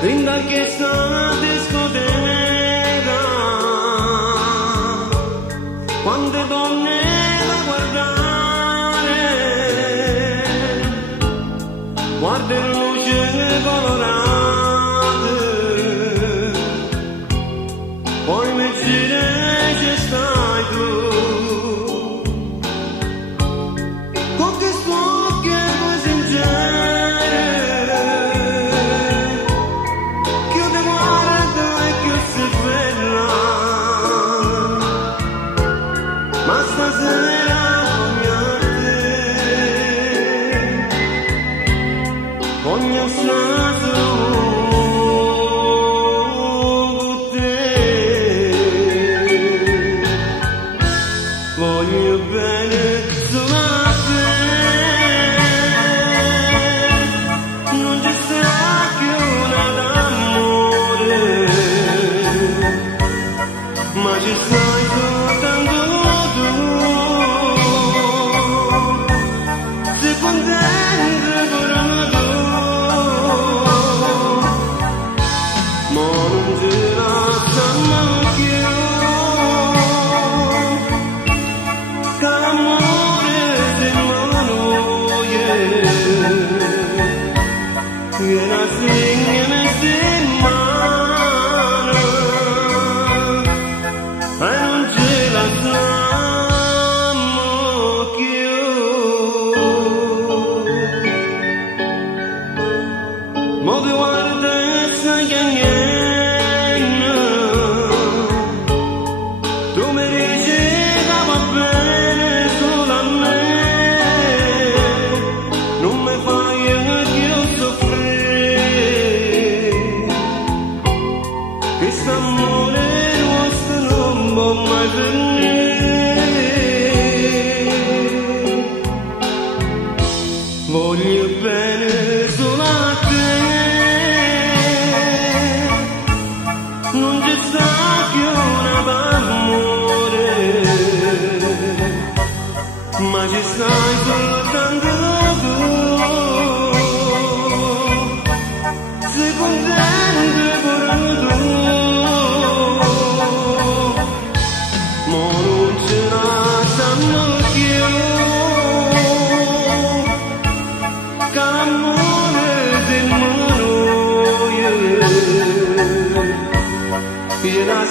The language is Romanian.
Brinda questa discoteca, quante donne da guardare, guarda le luci colorate, poi mi gira ci stai tu. Con che spocchi e poi sincere, che io ti guardo e che io sei bella, ma stasera voglio a te, voglio stare solo con te, voglio bene solo a te, non ci sarà più nada d'amore, ma ci stai soltanto tu, sei contenta pure tu, ma non ci lasciamo più, che l'amore si mangia, viene a singere si mano, e non ce lasciamo più. Ma ti guarda e stai chiamando, tu mi dici che va bene solo a me, non mi fai più soffrire, questo amore nostro non può mai finire, voglio bene solo a te, non ci sta più nada d'amore, ma ci stai soltanto tu, sei contenta pure tu, ma non ci lasciamo più, che l'amore si mangia, viene a